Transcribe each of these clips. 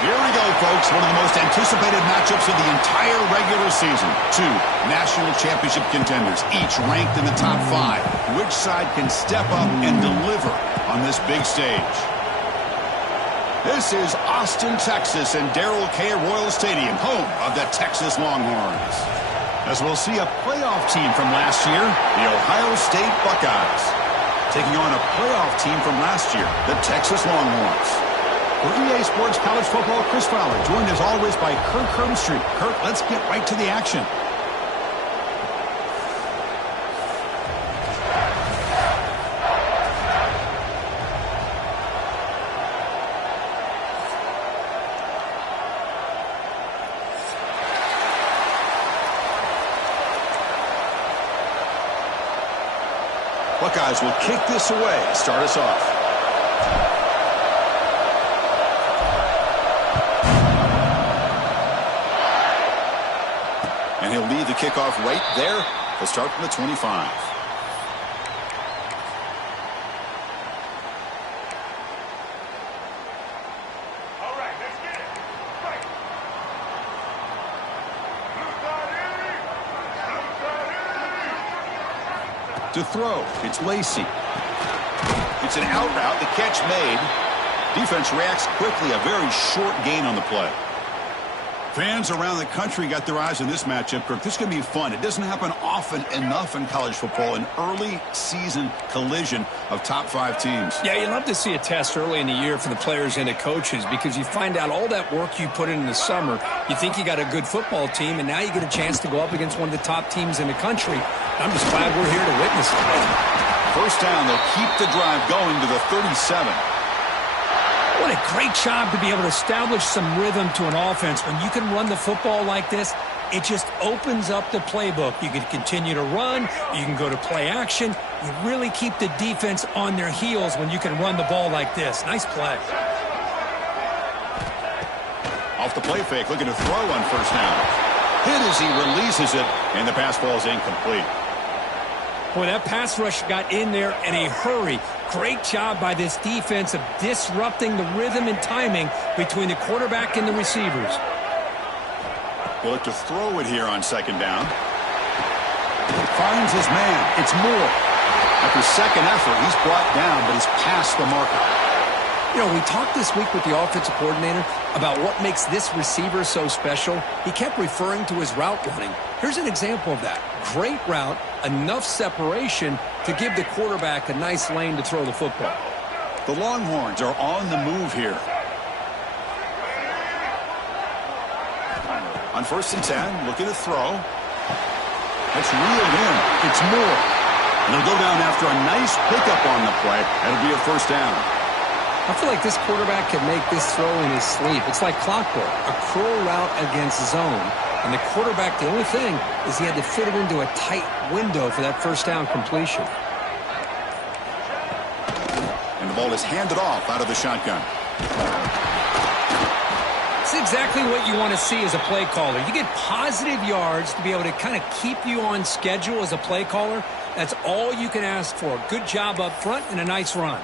Here we go, folks. One of the most anticipated matchups of the entire regular season. Two national championship contenders, each ranked in the top 5. Which side can step up and deliver on this big stage? This is Austin, Texas, and Darrell K. Royal Stadium, home of the Texas Longhorns. As we'll see a playoff team from last year, the Ohio State Buckeyes, taking on a playoff team from last year, the Texas Longhorns. For EA Sports College Football, Chris Fowler, joined as always by Kirk Herbstreit. Kirk, let's get right to the action. Buckeyes will kick this away, start us off. And he'll lead the kickoff right there. He'll start from the 25. All right, let's get it. Right. To throw, it's Lacey. It's an out route, the catch made. Defense reacts quickly, a very short gain on the play. Fans around the country got their eyes on this matchup, Kirk. This is going to be fun. It doesn't happen often enough in college football, an early season collision of top 5 teams. Yeah, you love to see a test early in the year for the players and the coaches because you find out all that work you put in the summer. You think you got a good football team, and now you get a chance to go up against one of the top teams in the country. I'm just glad we're here to witness it. First down, they'll keep the drive going to the 37. What a great job to be able to establish some rhythm to an offense. When you can run the football like this, it just opens up the playbook. You can continue to run. You can go to play action. You really keep the defense on their heels when you can run the ball like this. Nice play. Off the play fake, looking to throw on first down. Hit as he releases it, and the pass ball is incomplete. Boy, that pass rush got in there in a hurry. Great job by this defense of disrupting the rhythm and timing between the quarterback and the receivers. He'll look to throw it here on second down. Finds his man. It's Moore. After second effort, he's brought down, but he's past the marker. You know, we talked this week with the offensive coordinator about what makes this receiver so special. He kept referring to his route running. Here's an example of that. Great route, enough separation to give the quarterback a nice lane to throw the football. The Longhorns are on the move here. On first and 10, looking to throw. That's reeled in. It's Moore. And he'll go down after a nice pickup on the play. That'll be a first down. I feel like this quarterback can make this throw in his sleep. It's like clockwork, a curl route against zone. And the quarterback, the only thing is he had to fit it into a tight window for that first down completion. And the ball is handed off out of the shotgun. It's exactly what you want to see as a play caller. You get positive yards to be able to kind of keep you on schedule as a play caller. That's all you can ask for. Good job up front and a nice run.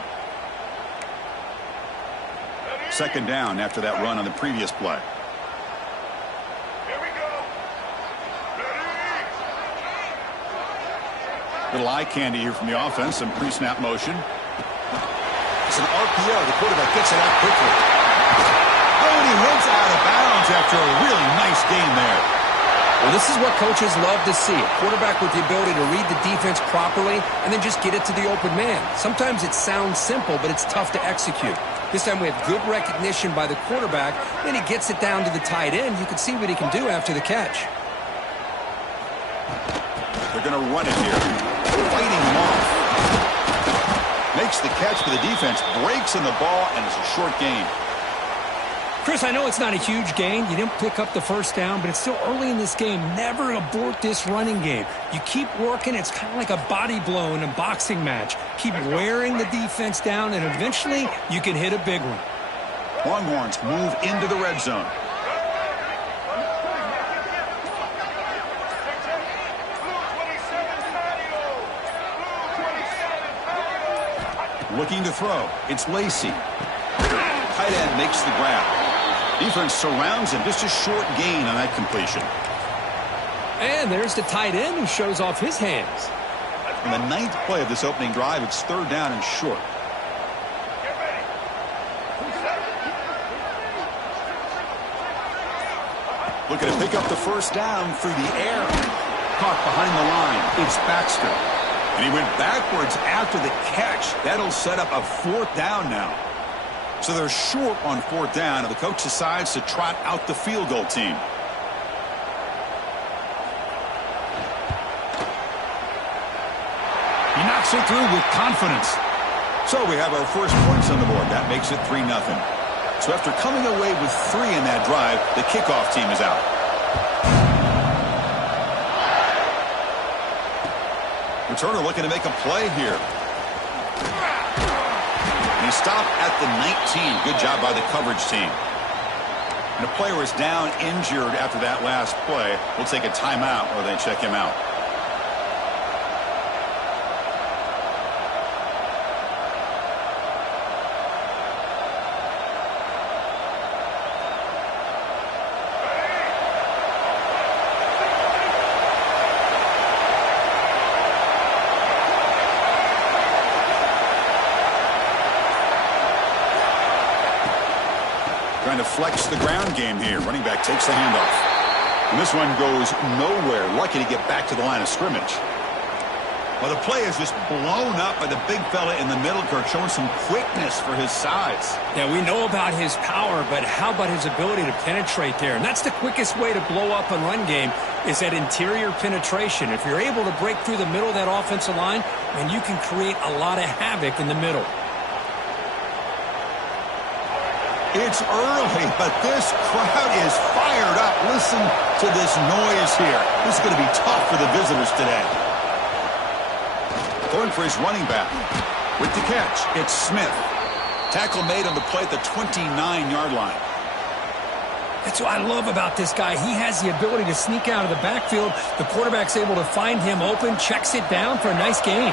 Second down after that run on the previous play. Here we go. Ready? Little eye candy here from the offense. Some pre-snap motion. It's an RPO. The quarterback gets it out quickly. Oh, he hits out of bounds after a really nice game there. Well, this is what coaches love to see. A quarterback with the ability to read the defense properly and then just get it to the open man. Sometimes it sounds simple, but it's tough to execute. This time we have good recognition by the quarterback, then he gets it down to the tight end. You can see what he can do after the catch. They're going to run it here. Fighting him off. Makes the catch for the defense. Breaks in the ball, and it's a short gain. Chris, I know it's not a huge gain. You didn't pick up the first down, but it's still early in this game. Never abort this running game. You keep working. It's kind of like a body blow in a boxing match. Keep wearing the defense down, and eventually you can hit a big one. Longhorns move into the red zone. Looking to throw. It's Lacey. Tight end makes the grab. Defense surrounds him. Just a short gain on that completion. And there's the tight end who shows off his hands. On the 9th play of this opening drive, it's 3rd down and short. Looking to pick up the first down through the air. Caught behind the line. It's Baxter. And he went backwards after the catch. That'll set up a 4th down now. So they're short on 4th down, and the coach decides to trot out the field goal team. He knocks it through with confidence. So we have our first points on the board. That makes it 3-0. So after coming away with 3 in that drive, the kickoff team is out. Returner looking to make a play here. He stopped at the 19. Good job by the coverage team. And the player is down injured after that last play. We'll take a timeout or they check him out. Trying to flex the ground game here. Running back takes the handoff. And this one goes nowhere. Lucky to get back to the line of scrimmage. Well, the play is just blown up by the big fella in the middle, Kirk, showing some quickness for his size. Yeah, we know about his power, but how about his ability to penetrate there? And that's the quickest way to blow up a run game is that interior penetration. If you're able to break through the middle of that offensive line, then you can create a lot of havoc in the middle. It's early, but this crowd is fired up. Listen to this noise here. This is going to be tough for the visitors today. Going for his running back. With the catch, it's Smith. Tackle made on the play at the 29-yard line. That's what I love about this guy. He has the ability to sneak out of the backfield. The quarterback's able to find him open, checks it down for a nice gain.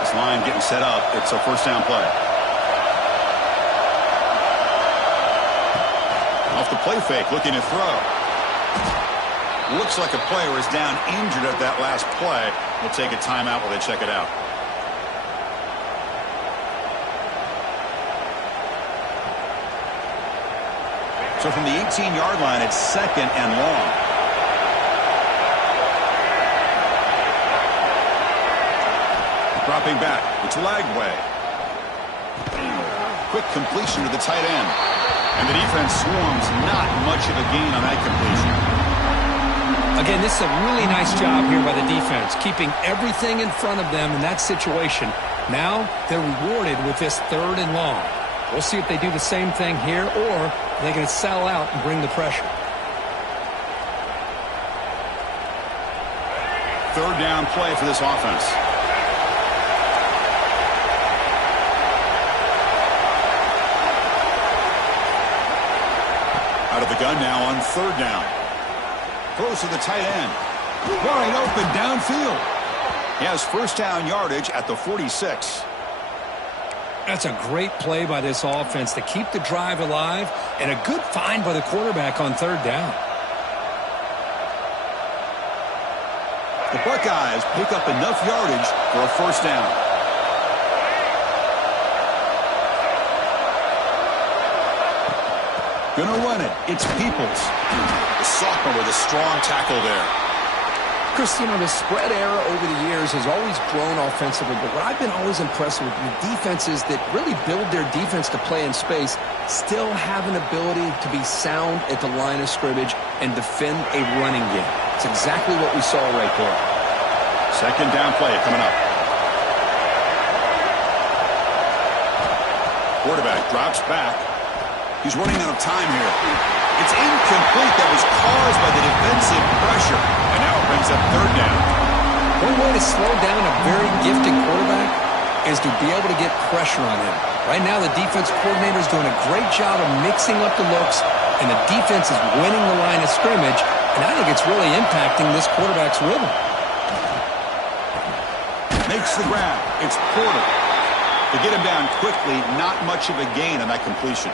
This line getting set up. It's a first down play. Off the play fake, looking to throw. Looks like a player is down injured at that last play. We'll take a timeout while they check it out. So from the 18-yard line, it's 2nd and long. Dropping back, it's Lagway. Quick completion to the tight end. And the defense swarms. Not much of a gain on that completion. Again, this is a really nice job here by the defense, keeping everything in front of them in that situation. Now they're rewarded with this 3rd and long. We'll see if they do the same thing here, or they're going to sell out and bring the pressure. 3rd down play for this offense. Out of the gun now on 3rd down. Throws to the tight end. Wide open downfield. He has first down yardage at the 46. That's a great play by this offense to keep the drive alive, and a good find by the quarterback on 3rd down. The Buckeyes pick up enough yardage for a first down. Gonna run it. It's Peoples. The sophomore with a strong tackle there. Chris, you know, the spread era over the years has always grown offensively, but what I've been always impressed with defenses that really build their defense to play in space still have an ability to be sound at the line of scrimmage and defend a running game. It's exactly what we saw right there. Second down play coming up. Quarterback drops back. He's running out of time here. It's incomplete. That was caused by the defensive pressure. And now it brings up third down. One way to slow down a very gifted quarterback is to be able to get pressure on him. Right now, the defense coordinator is doing a great job of mixing up the looks, and the defense is winning the line of scrimmage, and I think it's really impacting this quarterback's rhythm. Makes the grab. It's Porter. To get him down quickly, not much of a gain on that completion.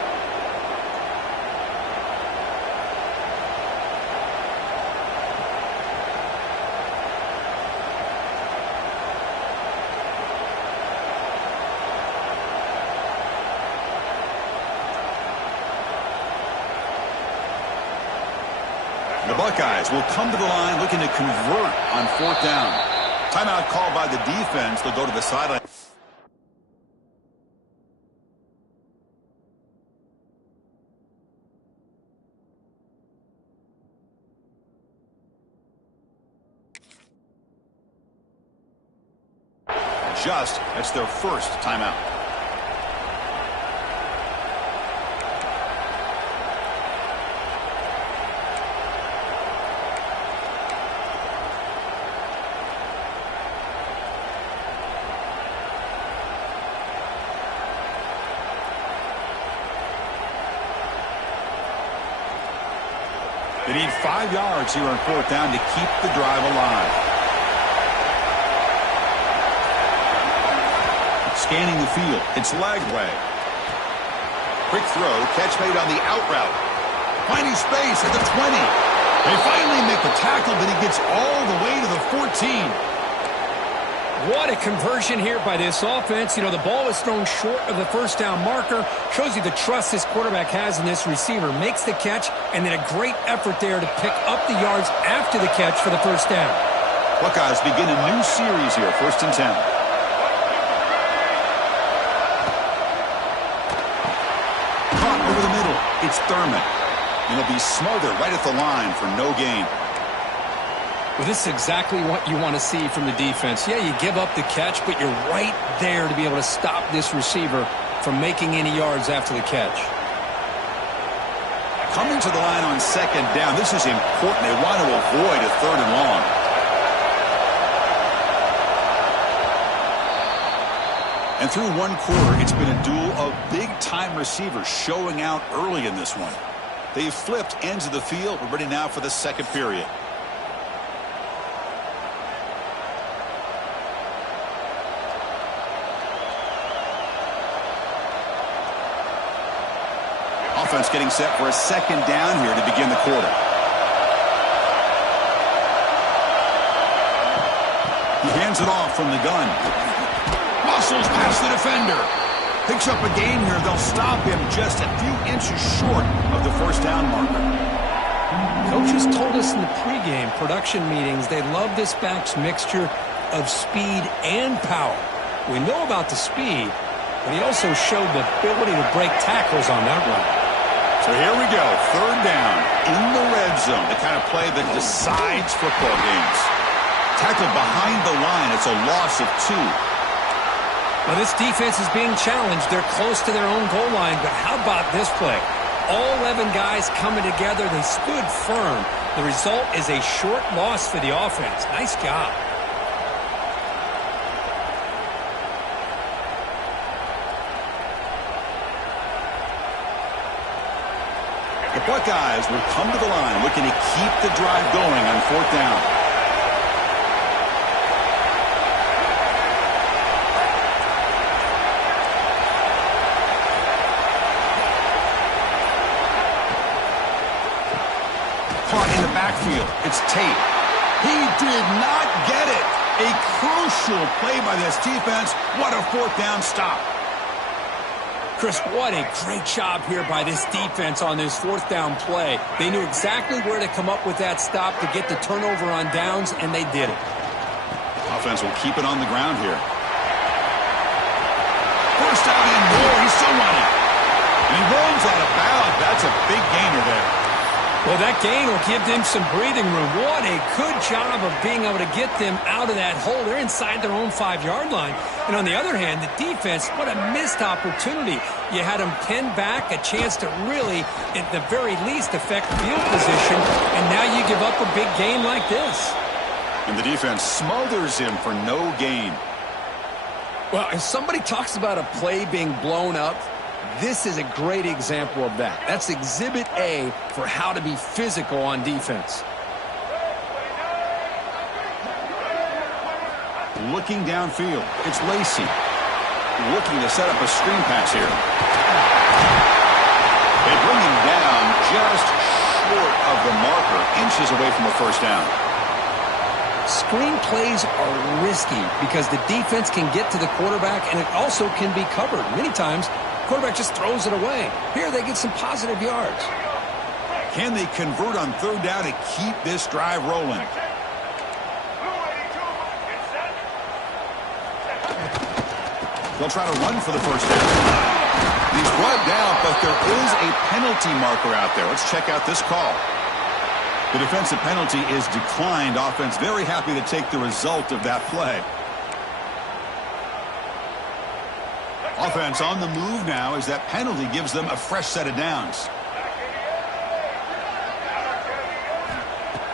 The Buckeyes will come to the line looking to convert on fourth down. Timeout called by the defense. They'll go to the sideline. That's their first timeout. They need 5 yards here on fourth down to keep the drive alive. Scanning the field. It's Lagway. Quick throw. Catch made on the out route. Finding space at the 20. They finally make the tackle, but he gets all the way to the 14. What a conversion here by this offense. You know, the ball is thrown short of the first down marker. Shows you the trust this quarterback has in this receiver. Makes the catch, and then a great effort there to pick up the yards after the catch for the first down. Buckeyes begin a new series here. 1st and 10. Over the middle, it's Thurman. And he'll be smothered right at the line for no gain. Well, this is exactly what you want to see from the defense. Yeah, you give up the catch, but you're right there to be able to stop this receiver from making any yards after the catch. Coming to the line on second down, this is important. They want to avoid a 3rd and long. And through one quarter, it's been a duel of big-time receivers showing out early in this one. They've flipped ends of the field. We're ready now for the second period. Offense getting set for a second down here to begin the quarter. He hands it off from the gun. Muscles past the defender. Picks up a gain here. They'll stop him just a few inches short of the first down marker. Coaches told us in the pregame production meetings they love this back's mixture of speed and power. We know about the speed, but he also showed the ability to break tackles on that run. So here we go. 3rd down in the red zone. The kind of play that decides football games. Tackled behind the line. It's a loss of 2. Well, this defense is being challenged. They're close to their own goal line, but how about this play? All 11 guys coming together. They stood firm. The result is a short loss for the offense. Nice job. The Buckeyes will come to the line looking to keep the drive going on 4th down. Caught in the backfield. It's Tate. He did not get it. A crucial play by this defense. What a 4th down stop. Chris, what a great job here by this defense on this fourth down play. They knew exactly where to come up with that stop to get the turnover on downs, and they did it. Offense will keep it on the ground here. First down and more. He's still running. And he rolls out of bounds. That's a big gainer there. Well, that gain will give them some breathing room. What a good job of being able to get them out of that hole. They're inside their own 5-yard line. And on the other hand, the defense, what a missed opportunity. You had them pinned back, a chance to really, at the very least, affect field position. And now you give up a big gain like this. And the defense smothers him for no gain. Well, if somebody talks about a play being blown up, this is a great example of that. That's Exhibit A for how to be physical on defense. Looking downfield, it's Lacy. Looking to set up a screen pass here. They bring him down just short of the marker, inches away from a first down. Screen plays are risky because the defense can get to the quarterback, and it also can be covered. Many times, quarterback just throws it away. Here they get some positive yards. Can they convert on third down to keep this drive rolling? They'll try to run for the first down. He's brought down, but there is a penalty marker out there. Let's check out this call. The defensive penalty is declined. Offense very happy to take the result of that play. Offense on the move now as that penalty gives them a fresh set of downs.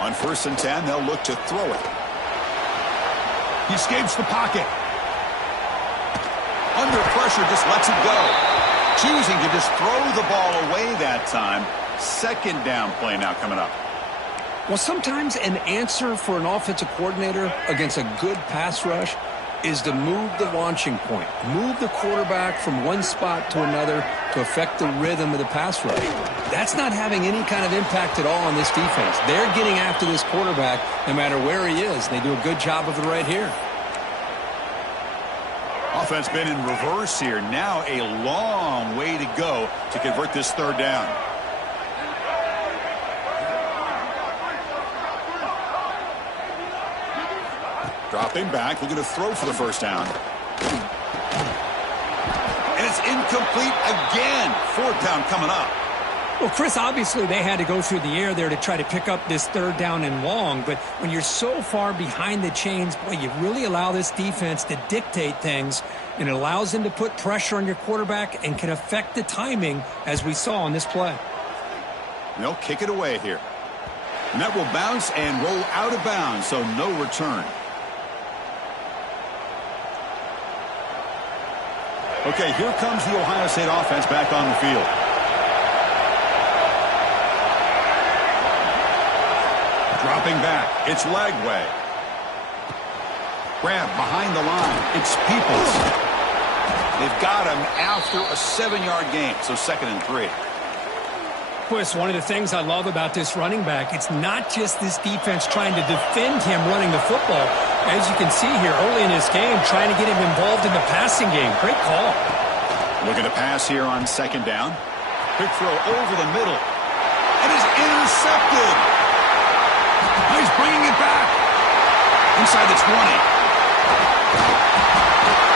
On 1st and 10, they'll look to throw it. He escapes the pocket. Under pressure, just lets it go. Choosing to just throw the ball away that time. Second down play now coming up. Well, sometimes an answer for an offensive coordinator against a good pass rush is to move the launching point, move the quarterback from one spot to another to affect the rhythm of the pass rush. That's not having any kind of impact at all on this defense. They're getting after this quarterback no matter where he is. They do a good job of it right here. Offense been in reverse here. Now a long way to go to convert this third down. Dropping back, looking to throw for the first down. And it's incomplete again. Fourth down coming up. Well, Chris, obviously they had to go through the air there to try to pick up this third down and long, but when you're so far behind the chains, boy, you really allow this defense to dictate things, and it allows them to put pressure on your quarterback and can affect the timing, as we saw on this play. They'll kick it away here. And that will bounce and roll out of bounds, so no return. Okay, here comes the Ohio State offense back on the field. Dropping back, it's Lagway. Grab behind the line, it's Peoples. They've got him after a 7-yard gain, so 2nd and 3. Chris, one of the things I love about this running back, it's not just this defense trying to defend him running the football. As you can see here early in this game, trying to get him involved in the passing game. Great call. Looking to pass here on 2nd down. Quick throw over the middle. It is intercepted. He's bringing it back. Inside the 20.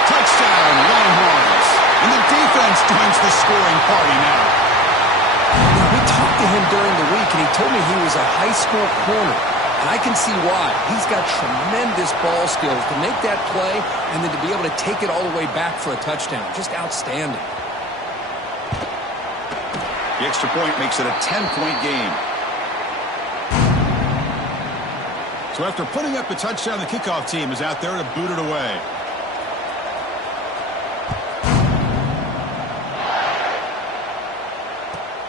Touchdown, Longhorns. And the defense joins the scoring party now. We talked to him during the week, and he told me he was a high school corner. And I can see why. He's got tremendous ball skills to make that play and then to be able to take it all the way back for a touchdown. Just outstanding. The extra point makes it a 10-point game. So after putting up a touchdown, the kickoff team is out there to boot it away.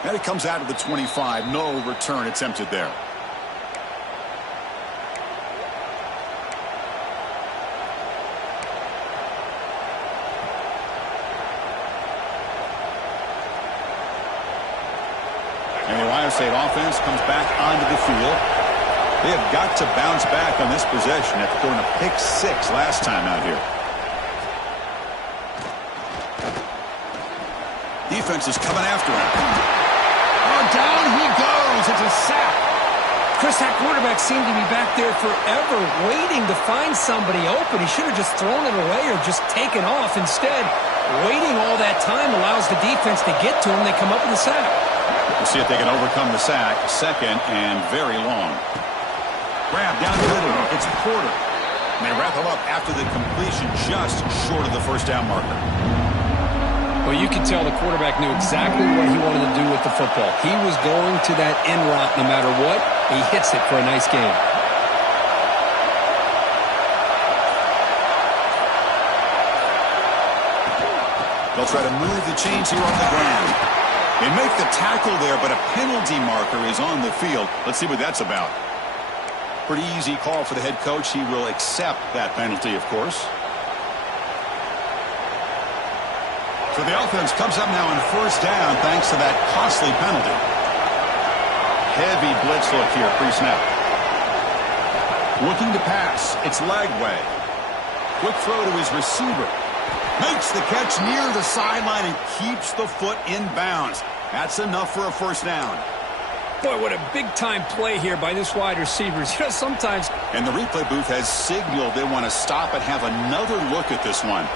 And it comes out of the 25. No return attempted there. And the Ohio State offense comes back onto the field. They have got to bounce back on this possession after throwing a pick 6 last time out here. defense is coming after him. Oh, down he goes. It's a sack. Chris, that quarterback seemed to be back there forever waiting to find somebody open. He should have just thrown it away or just taken off. Instead, waiting all that time allows the defense to get to him. They come up with a sack. We'll see if they can overcome the sack. Second and very long. Grab down the middle. It's Porter. And they wrap him up after the completion just short of the first down marker. Well, you can tell the quarterback knew exactly what he wanted to do with the football. He was going to that end route no matter what. He hits it for a nice gain. They'll try to move the chains here on the ground. They make the tackle there, but a penalty marker is on the field. Let's see what that's about. Pretty easy call for the head coach. He will accept that penalty, of course. So the offense comes up now on first down thanks to that costly penalty. Heavy blitz look here pre-snap. Looking to pass. It's Lagway. Quick throw to his receiver. Makes the catch near the sideline and keeps the foot in bounds. That's enough for a first down. Boy, what a big-time play here by this wide receiver. You know, sometimes... And the replay booth has signaled they want to stop and have another look at this one.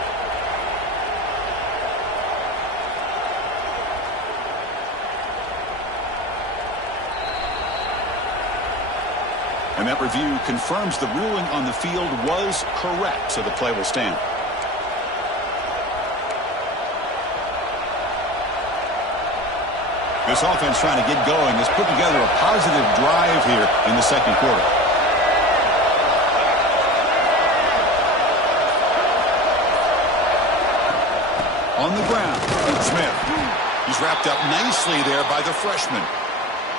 And that review confirms the ruling on the field was correct, so the play will stand. This offense trying to get going has put together a positive drive here in the second quarter. On the ground, Smith. He's wrapped up nicely there by the freshman.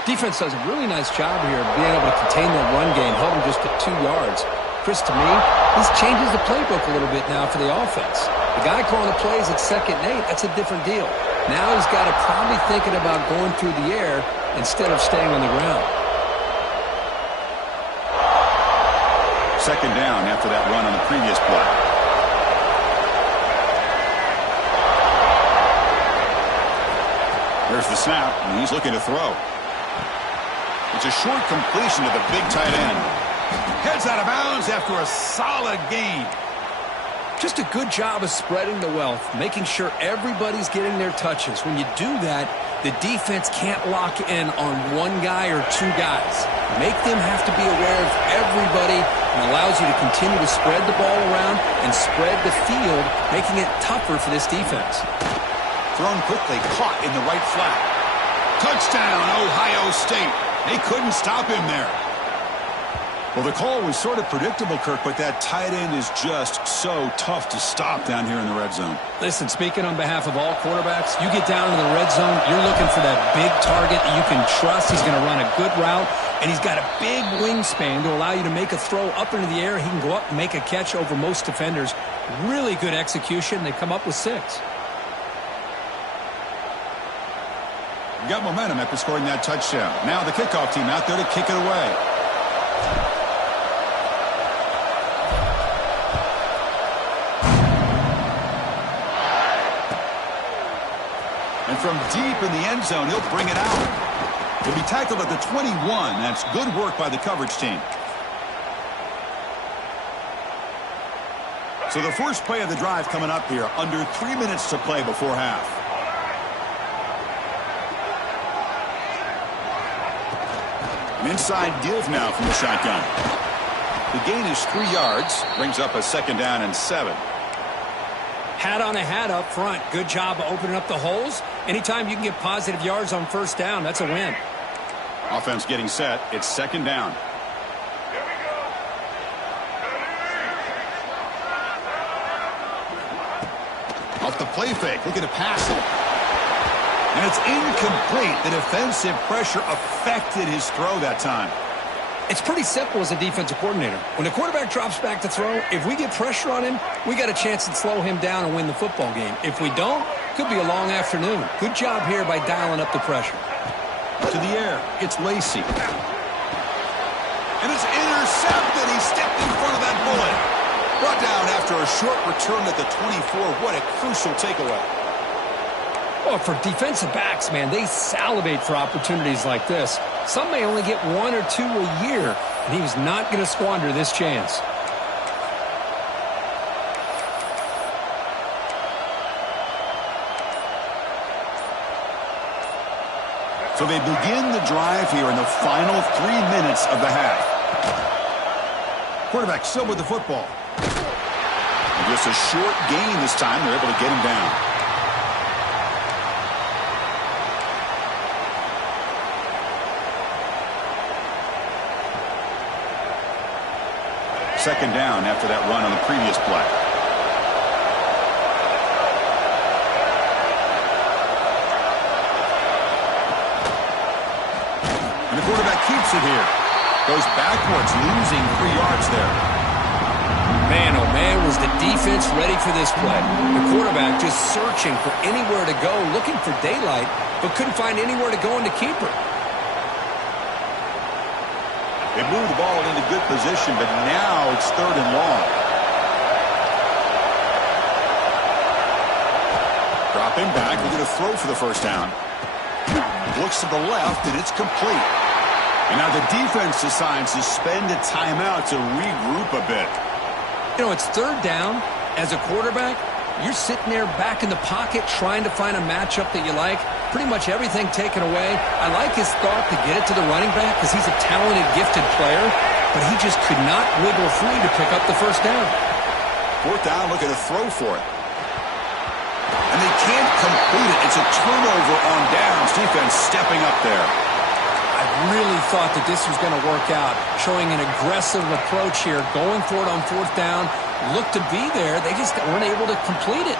Defense does a really nice job here of being able to contain that run game, held him just to 2 yards. Chris, to me, this changes the playbook a little bit now for the offense. The guy calling the plays at 2nd and 8, that's a different deal. Now he's got to probably thinking about going through the air instead of staying on the ground. Second down after that run on the previous play. There's the snap, and he's looking to throw. It's a short completion to the big tight end. Heads out of bounds after a solid gain. Just a good job of spreading the wealth, making sure everybody's getting their touches. When you do that, the defense can't lock in on one guy or 2 guys. Make them have to be aware of everybody and allows you to continue to spread the ball around and spread the field, making it tougher for this defense. Thrown quickly, caught in the right flat. Touchdown, Ohio State. They couldn't stop him there. Well, the call was sort of predictable, Kirk, but that tight end is just so tough to stop down here in the red zone. Listen, speaking on behalf of all quarterbacks, you get down into the red zone, you're looking for that big target that you can trust. He's going to run a good route, and he's got a big wingspan to allow you to make a throw up into the air. He can go up and make a catch over most defenders. Really good execution. They come up with 6. Got momentum after scoring that touchdown. Now the kickoff team out there to kick it away. And from deep in the end zone, he'll bring it out. He'll be tackled at the 21. That's good work by the coverage team. So the first play of the drive coming up here. Under 3 minutes to play before half. An inside give now from the shotgun. The gain is 3 yards. Brings up a second down and 7. Hat on a hat up front. Good job of opening up the holes. Anytime you can get positive yards on first down, that's a win. Offense getting set. It's second down. Here we go. Off the play fake. Looking to pass it. And it's incomplete. The defensive pressure affected his throw that time. It's pretty simple as a defensive coordinator. When the quarterback drops back to throw, if we get pressure on him, we got a chance to slow him down and win the football game. If we don't, could be a long afternoon. Good job here by dialing up the pressure. To the air. It's Lacey. And it's intercepted. He stepped in front of that bullet. Brought down after a short return at the 24. What a crucial takeaway. Well, for defensive backs, man, they salivate for opportunities like this. Some may only get 1 or 2 a year, and he was not going to squander this chance. So they begin the drive here in the final 3 minutes of the half. Quarterback still with the football. And just a short gain this time. They're able to get him down. Second down after that run on the previous play. And the quarterback keeps it here. Goes backwards, losing 3 yards there. Man, oh man, was the defense ready for this play. The quarterback just searching for anywhere to go, looking for daylight, but couldn't find anywhere to go in the keeper. They moved the ball into good position, but now it's 3rd and long. Dropping back, we're going to throw for the first down. Looks to the left, and it's complete. And now the defense decides to spend a timeout to regroup a bit. You know, it's 3rd down. As a quarterback, you're sitting there back in the pocket trying to find a matchup that you like. Pretty much everything taken away. I like his thought to get it to the running back because he's a talented, gifted player, but he just could not wiggle free to pick up the first down. 4th down, looking to throw for it. And they can't complete it. It's a turnover on downs. Defense stepping up there. I really thought that this was going to work out, showing an aggressive approach here, going for it on 4th down. Looked to be there. They just weren't able to complete it.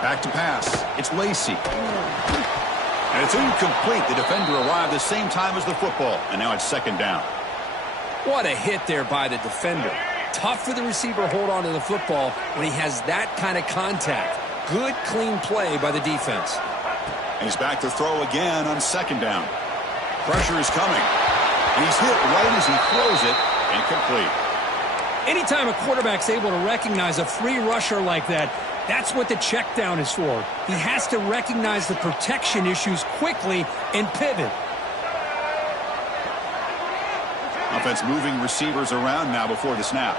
Back to pass. It's Lacey. And it's incomplete. The defender arrived the same time as the football. And now it's 2nd down. What a hit there by the defender. Tough for the receiver to hold on to the football when he has that kind of contact. Good, clean play by the defense. And he's back to throw again on 2nd down. Pressure is coming. And he's hit right as he throws it. Incomplete. Anytime a quarterback's able to recognize a free rusher like that, that's what the check down is for. He has to recognize the protection issues quickly and pivot. Offense moving receivers around now before the snap.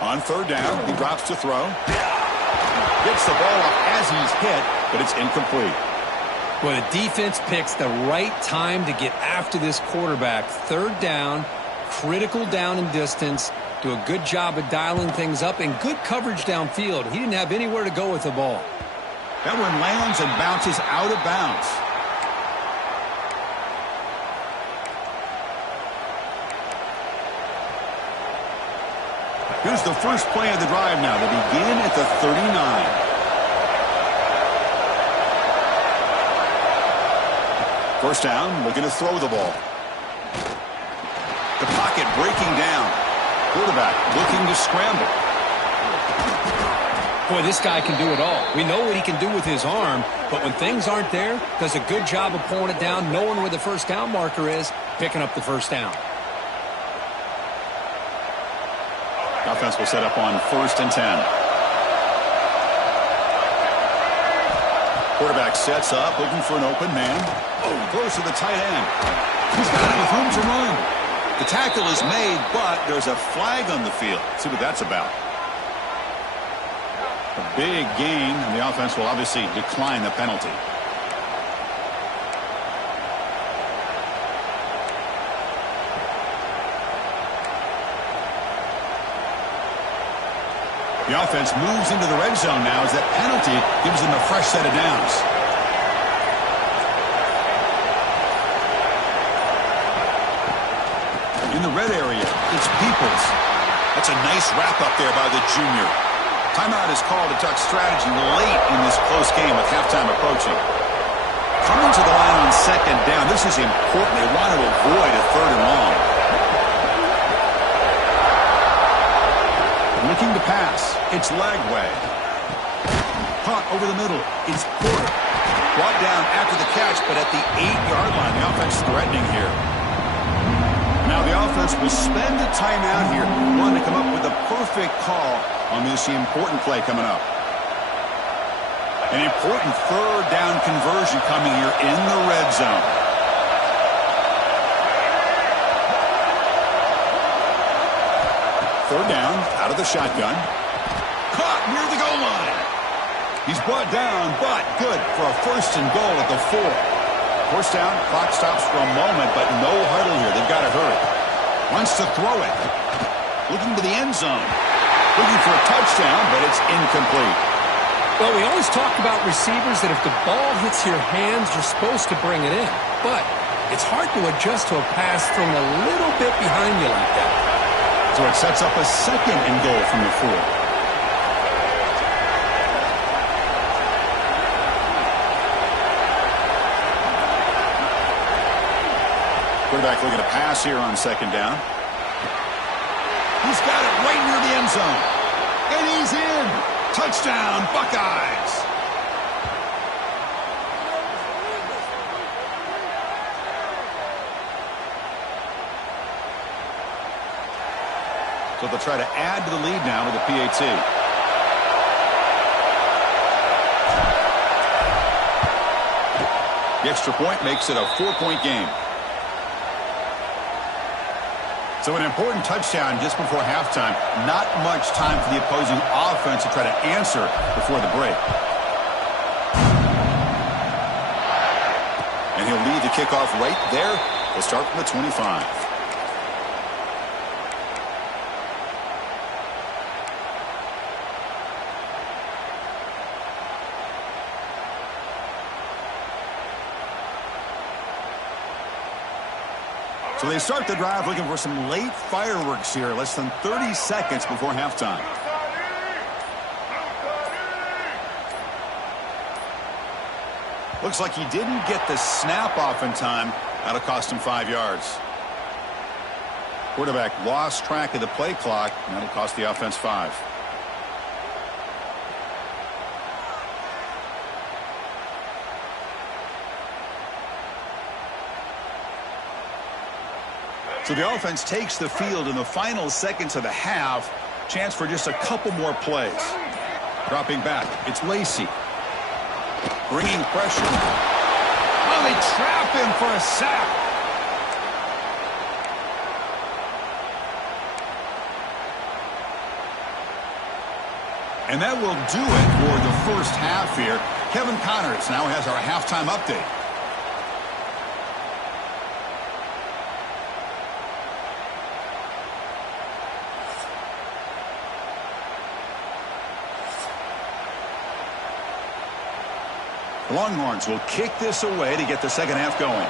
On 3rd down, he drops to throw. Gets the ball up as he's hit, but it's incomplete. Well, the defense picks the right time to get after this quarterback. 3rd down, critical down and distance. Do a good job of dialing things up and good coverage downfield. He didn't have anywhere to go with the ball. That one lands and bounces out of bounds. Here's the first play of the drive now. They begin at the 39. First down, looking to throw the ball. The pocket breaking down. Quarterback looking to scramble. Boy, this guy can do it all. We know what he can do with his arm, but when things aren't there, does a good job of pulling it down, knowing where the first down marker is, picking up the first down. Offense will set up on 1st and 10. Quarterback sets up, looking for an open man. Oh, close to the tight end. He's got it with room to run. The tackle is made, but there's a flag on the field. Let's see what that's about. A big gain, and the offense will obviously decline the penalty. The offense moves into the red zone now as that penalty gives them a fresh set of downs. In the red area, it's Peoples. That's a nice wrap up there by the junior. Timeout is called to talk strategy late in this close game with halftime approaching. Coming to the line on 2nd down, this is important. They want to avoid a 3rd and long. Looking to pass. It's Lagway. Caught over the middle. It's Porter. Brought down after the catch, but at the 8-yard line. The offense threatening here. Now the offense will spend a timeout here, wanting to come up with a perfect call on this important play coming up. An important third down conversion coming here in the red zone. Third down, out of the shotgun. Caught near the goal line. He's brought down, but good for a first and goal at the 4. First down, clock stops for a moment, but no huddle here. They've got to hurry. Wants to throw it. Looking to the end zone. Looking for a touchdown, but it's incomplete. Well, we always talk about receivers that if the ball hits your hands, you're supposed to bring it in. But it's hard to adjust to a pass thrown a little bit behind you like that. So it sets up a second and goal from the 4. Quarterback looking to pass here on second down. He's got it right near the end zone. And he's in. Touchdown, Buckeyes. So they'll try to add to the lead now with a PAT. The extra point makes it a 4-point game. So an important touchdown just before halftime. Not much time for the opposing offense to try to answer before the break. And he'll lead the kickoff right there. We'll start from the 25. So they start the drive looking for some late fireworks here, less than 30 seconds before halftime. Looks like he didn't get the snap off in time. That'll cost him 5 yards. Quarterback lost track of the play clock, and that'll cost the offense 5. So the offense takes the field in the final seconds of the half. Chance for just a couple more plays. Dropping back, it's Lacey. Bringing pressure. Oh, they trap him for a sack. And that will do it for the first half here. Kevin Connors now has our halftime update. The Longhorns will kick this away to get the second half going.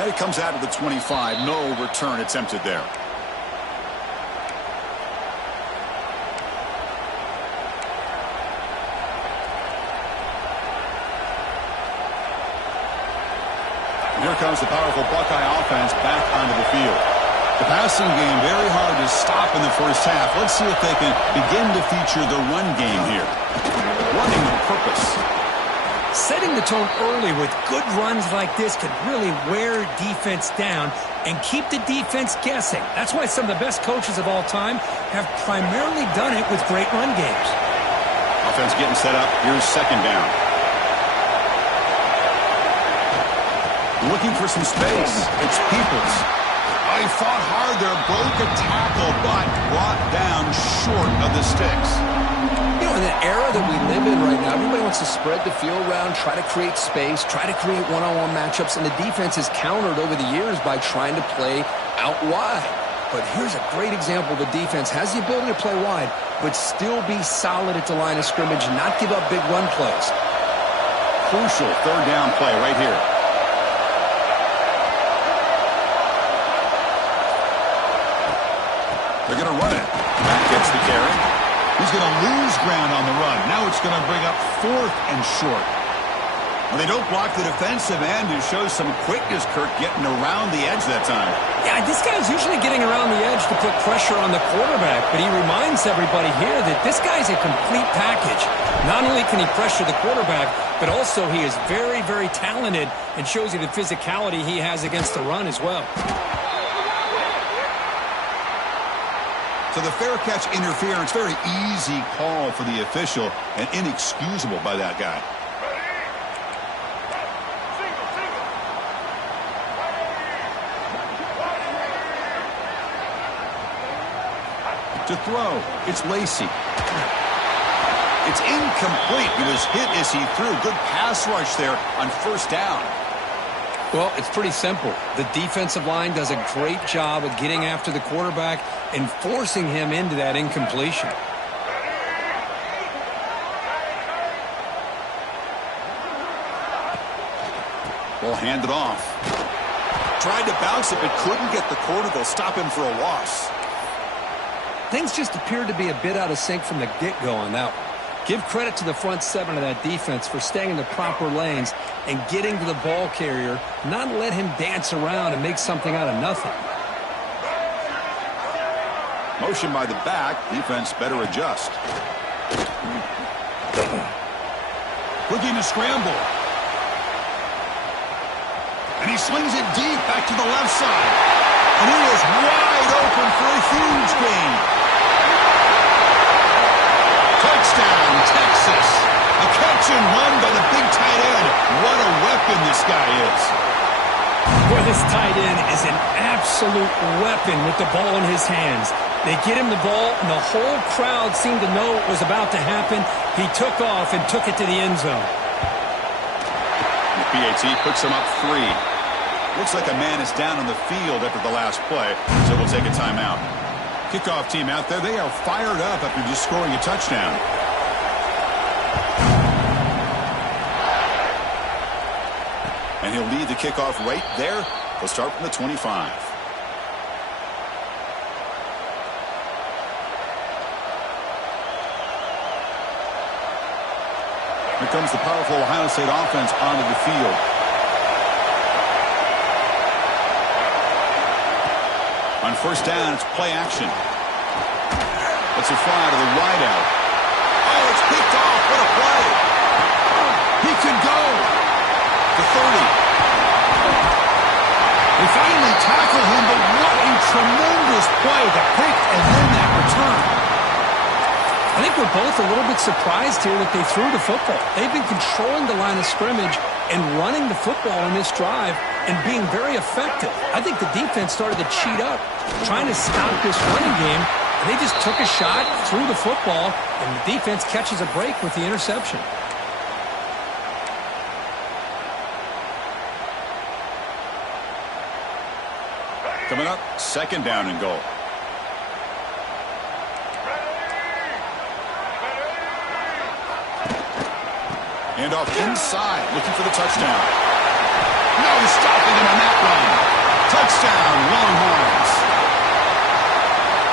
And it comes out of the 25. No return attempted there. And here comes the powerful Buckeye offense back onto the field. The passing game very hard to stop in the first half. Let's see if they can begin to feature the run game here. Running with purpose. Setting the tone early with good runs like this can really wear defense down and keep the defense guessing. That's why some of the best coaches of all time have primarily done it with great run games. Offense getting set up. Here's second down. Looking for some space. It's Peoples. Oh, he fought hard there, broke a tackle, but brought down short of the sticks. You know, in the era that we live in right now, everybody wants to spread the field around, try to create space, try to create one-on-one matchups, and the defense has countered over the years by trying to play out wide. But here's a great example. The defense has the ability to play wide, but still be solid at the line of scrimmage, not give up big run plays. Crucial third down play right here. They're going to run it. Matt gets the carry. He's going to lose ground on the run. Now it's going to bring up 4th and short. Well, they don't block the defensive end, who shows some quickness, Kirk, getting around the edge that time. Yeah, this guy's usually getting around the edge to put pressure on the quarterback, but he reminds everybody here that this guy's a complete package. Not only can he pressure the quarterback, but also he is very, very talented and shows you the physicality he has against the run as well. So the fair catch interference, very easy call for the official and inexcusable by that guy. To throw, it's Lacey. It's incomplete. He was hit as he threw. Good pass rush there on first down. Well, it's pretty simple. The defensive line does a great job of getting after the quarterback and forcing him into that incompletion. Ball handed off. Tried to bounce it, but couldn't get the corner. They'll stop him for a loss. Things just appeared to be a bit out of sync from the get-go on that one. Give credit to the front seven of that defense for staying in the proper lanes and getting to the ball carrier, not let him dance around and make something out of nothing. Motion by the back. Defense better adjust. Looking to scramble. And he slings it deep back to the left side. And he is wide open for a huge gain. Touchdown, Texas. A catch and run by the big tight end. What a weapon this guy is. Boy, this tight end is an absolute weapon with the ball in his hands. They get him the ball, and the whole crowd seemed to know what was about to happen. He took off and took it to the end zone. The PAT puts him up 3. Looks like a man is down on the field after the last play, so we'll take a timeout. Kickoff team out there, they are fired up after just scoring a touchdown. And he'll lead the kickoff right there. They'll start from the 25. Here comes the powerful Ohio State offense onto the field. On first down, it's play action. It's a fly to the wideout. Oh, it's picked off. What a play. He could go. The 30. They finally tackle him, but what a tremendous play. The pick and then that return. I think we're both a little bit surprised here that they threw the football. They've been controlling the line of scrimmage and running the football in this drive and being very effective. I think the defense started to cheat up, trying to stop this running game, and they just took a shot, threw the football, and the defense catches a break with the interception. Coming up, second down and goal. Hand off inside, looking for the touchdown. No stopping him on that run. Touchdown, Longhorns.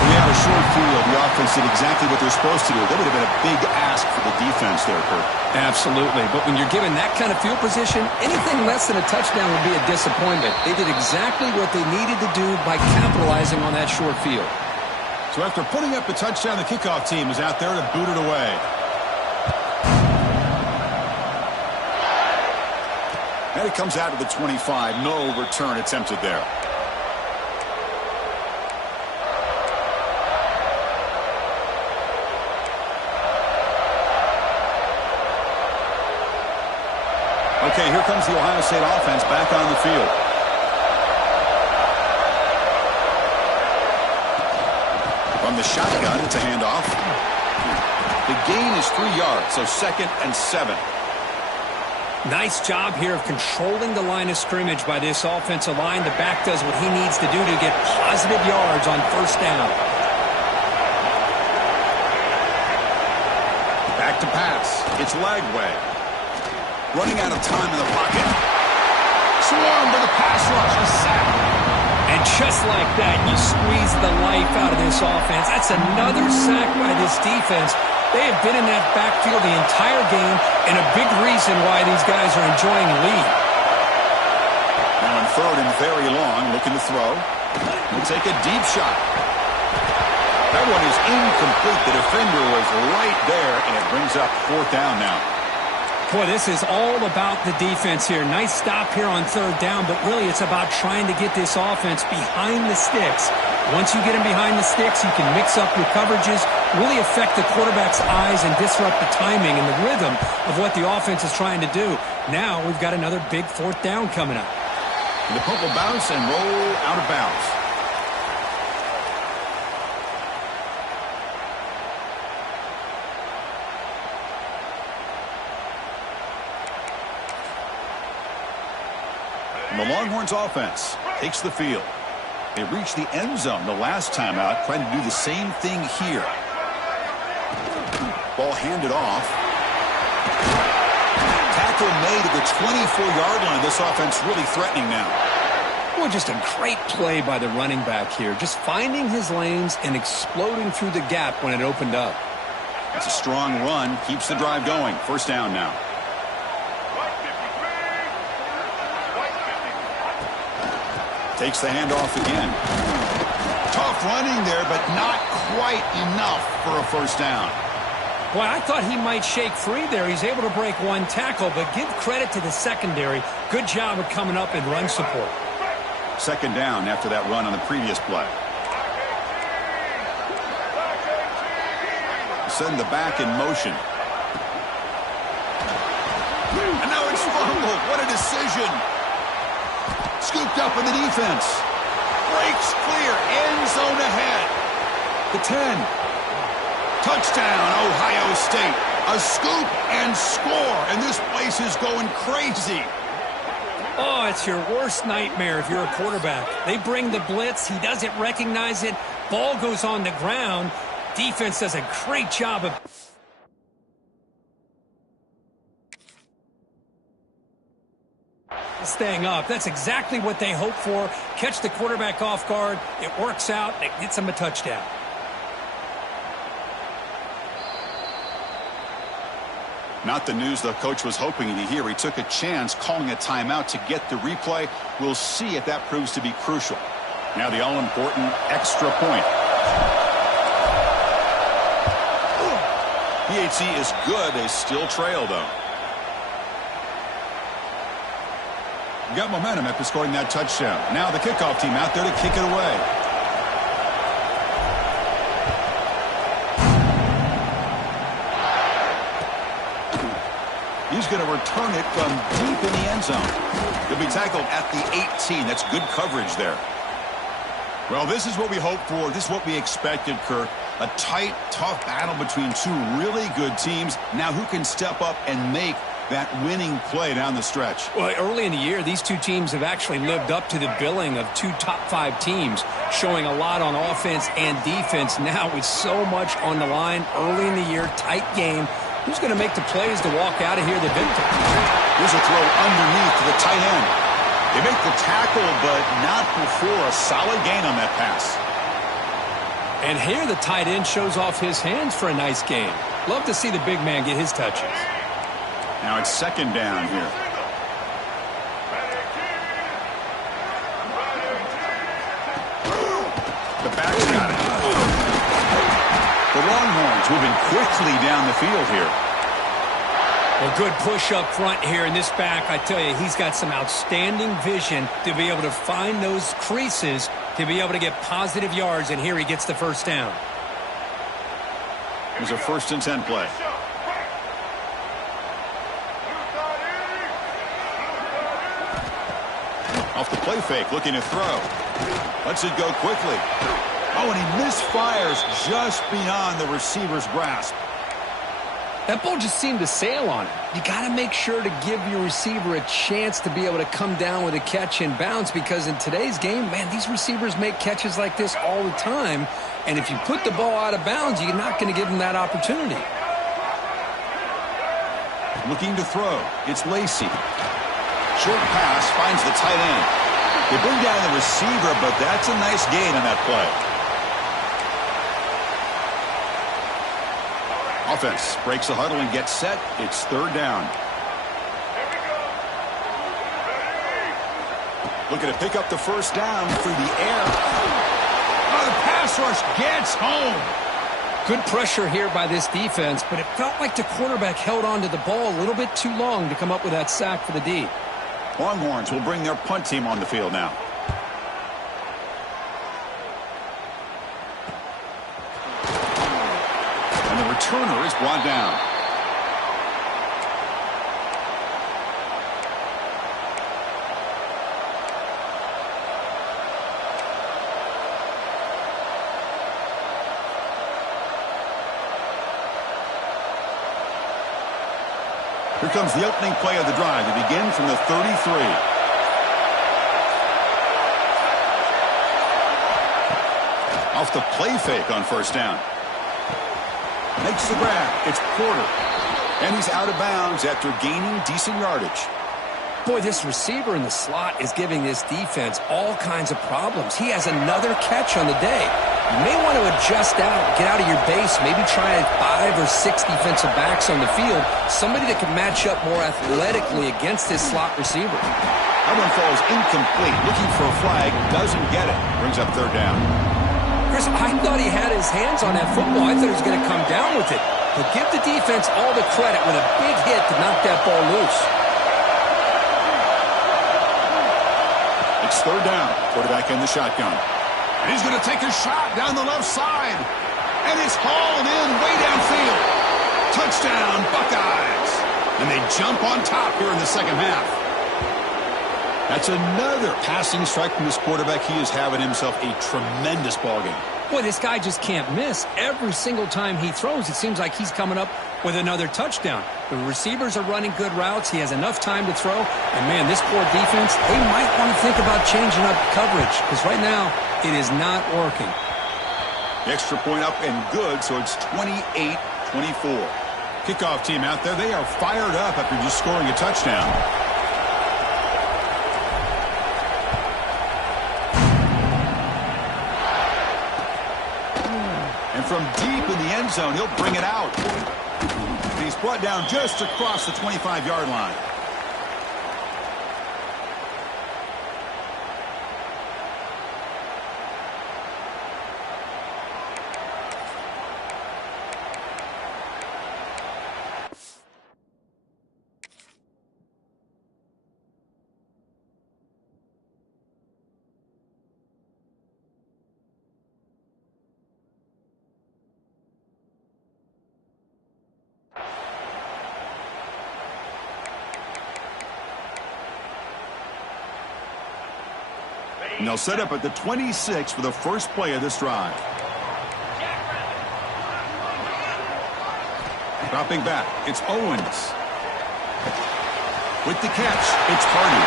When they have a short field, the offense did exactly what they're supposed to do. That would have been a big ask for the defense there, Kurt. Absolutely, but when you're given that kind of field position, anything less than a touchdown would be a disappointment. They did exactly what they needed to do by capitalizing on that short field. So after putting up the touchdown, the kickoff team is out there to boot it away. And it comes out to the 25. No return attempted there. Okay, here comes the Ohio State offense back on the field. From the shotgun, it's a handoff. The gain is 3 yards, so 2nd and 7. Nice job here of controlling the line of scrimmage by this offensive line. The back does what he needs to do to get positive yards on first down. Back to pass. It's Lagway. Running out of time in the pocket. Swarmed to the pass rush. A sack. And just like that, you squeeze the life out of this offense. That's another sack by this defense. They have been in that backfield the entire game, and a big reason why these guys are enjoying the lead. Now in third and very long, looking to throw. He'll take a deep shot. That one is incomplete. The defender was right there, and it brings up fourth down now. Boy, this is all about the defense here. Nice stop here on third down, but really it's about trying to get this offense behind the sticks. Once you get them behind the sticks, you can mix up your coverages, really affect the quarterback's eyes and disrupt the timing and the rhythm of what the offense is trying to do. Now we've got another big fourth down coming up. And the punt will bounce and roll out of bounds. And the Longhorns offense takes the field. They reached the end zone the last time out, trying to do the same thing here. Ball handed off. Tackle made at the 24-yard line. This offense really threatening now. Well, just a great play by the running back here. Just finding his lanes and exploding through the gap when it opened up. It's a strong run. Keeps the drive going. First down now. Takes the handoff again. Tough running there, but not quite enough for a first down. Boy, I thought he might shake free there. He's able to break one tackle, but give credit to the secondary. Good job of coming up in run support. Second down after that run on the previous play. Send the back in motion. And now it's fumbled. What a decision. Scooped up in the defense. Breaks clear. End zone ahead. The 10. Touchdown, Ohio State. A scoop and score. And this place is going crazy. Oh, it's your worst nightmare if you're a quarterback. They bring the blitz. He doesn't recognize it. Ball goes on the ground. Defense does a great job of staying up. That's exactly what they hope for. Catch the quarterback off guard. It works out. It gets them a touchdown. Not the news the coach was hoping to hear. He took a chance calling a timeout to get the replay. We'll see if that proves to be crucial. Now the all-important extra point. PHC is good. They still trail, though. Got momentum after scoring that touchdown. Now the kickoff team out there to kick it away. He's going to return it from deep in the end zone. He'll be tackled at the 18. That's good coverage there. Well, this is what we hoped for. This is what we expected, Kirk. A tight, tough battle between two really good teams. Now who can step up and make that winning play down the stretch? Well, early in the year, these two teams have actually lived up to the billing of two top-5 teams, showing a lot on offense and defense. Now with so much on the line early in the year, tight game. Who's going to make the plays to walk out of here the victor? Here's a throw underneath to the tight end. They make the tackle, but not before a solid gain on that pass. And here the tight end shows off his hands for a nice gain. Love to see the big man get his touches. Now it's second down here. The back's got it. The Longhorns moving quickly down the field here. Well, good push up front here in this back. I tell you, he's got some outstanding vision to be able to find those creases, to be able to get positive yards, and here he gets the first down. Here's a 1st and 10 play. Off the play fake, looking to throw. Lets it go quickly. Oh, and he misfires just beyond the receiver's grasp. That ball just seemed to sail on him. You got to make sure to give your receiver a chance to be able to come down with a catch and bounce, because in today's game, man, these receivers make catches like this all the time. And if you put the ball out of bounds, you're not going to give them that opportunity. Looking to throw. It's Lacey. Short pass finds the tight end. They bring down the receiver, but that's a nice gain on that play. Offense breaks the huddle and gets set. It's third down. Looking to pick up the first down through the air. Oh, the pass rush gets home. Good pressure here by this defense, but it felt like the quarterback held on to the ball a little bit too long to come up with that sack for the D. Longhorns will bring their punt team on the field now. And the returner is brought down. Here comes the opening play of the drive. They begin from the 33. Off the play fake on first down. Makes the grab. It's Porter. And he's out of bounds after gaining decent yardage. Boy, this receiver in the slot is giving this defense all kinds of problems. He has another catch on the day. You may want to adjust out, get out of your base, maybe try 5 or 6 defensive backs on the field, somebody that can match up more athletically against this slot receiver. That one falls incomplete. Looking for a flag, doesn't get it. Brings up third down. Chris, I thought he had his hands on that football. I thought he was going to come down with it. But give the defense all the credit with a big hit to knock that ball loose. It's third down. Quarterback in the shotgun. And he's going to take a shot down the left side. And it's hauled in way downfield. Touchdown, Buckeyes. And they jump on top here in the second half. That's another passing strike from this quarterback. He is having himself a tremendous ballgame. Boy, this guy just can't miss. Every single time he throws, it seems like he's coming up with another touchdown. The receivers are running good routes. He has enough time to throw. And, man, this poor defense, they might want to think about changing up coverage because right now it is not working. The extra point up and good, so it's 28-24. Kickoff team out there, they are fired up after just scoring a touchdown. And from deep in the end zone, he'll bring it out. And he's brought down just across the 25-yard line. And they'll set up at the 26 for the first play of this drive. Dropping back, it's Owens. With the catch, it's Hardy.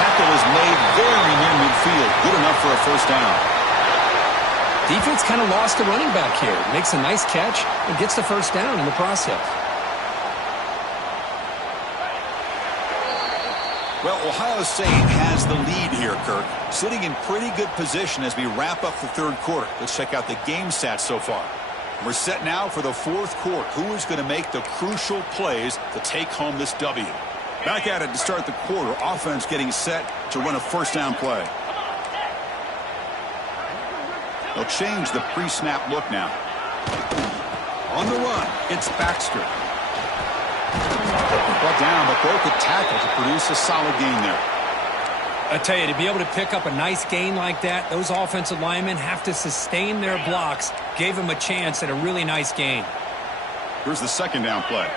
Tackle is made very near midfield. Good enough for a first down. Defense kind of lost the running back here. Makes a nice catch and gets the first down in the process. Well, Ohio State has the lead here, Kirk. Sitting in pretty good position as we wrap up the third quarter. Let's check out the game stats so far. We're set now for the fourth quarter. Who is going to make the crucial plays to take home this W? Back at it to start the quarter. Offense getting set to run a first down play. They'll change the pre-snap look now. On the run, it's Baxter. Brought down, but broke a tackle to produce a solid gain there. I tell you, to be able to pick up a nice gain like that, those offensive linemen have to sustain their blocks. Gave them a chance at a really nice gain. Here's the second down play.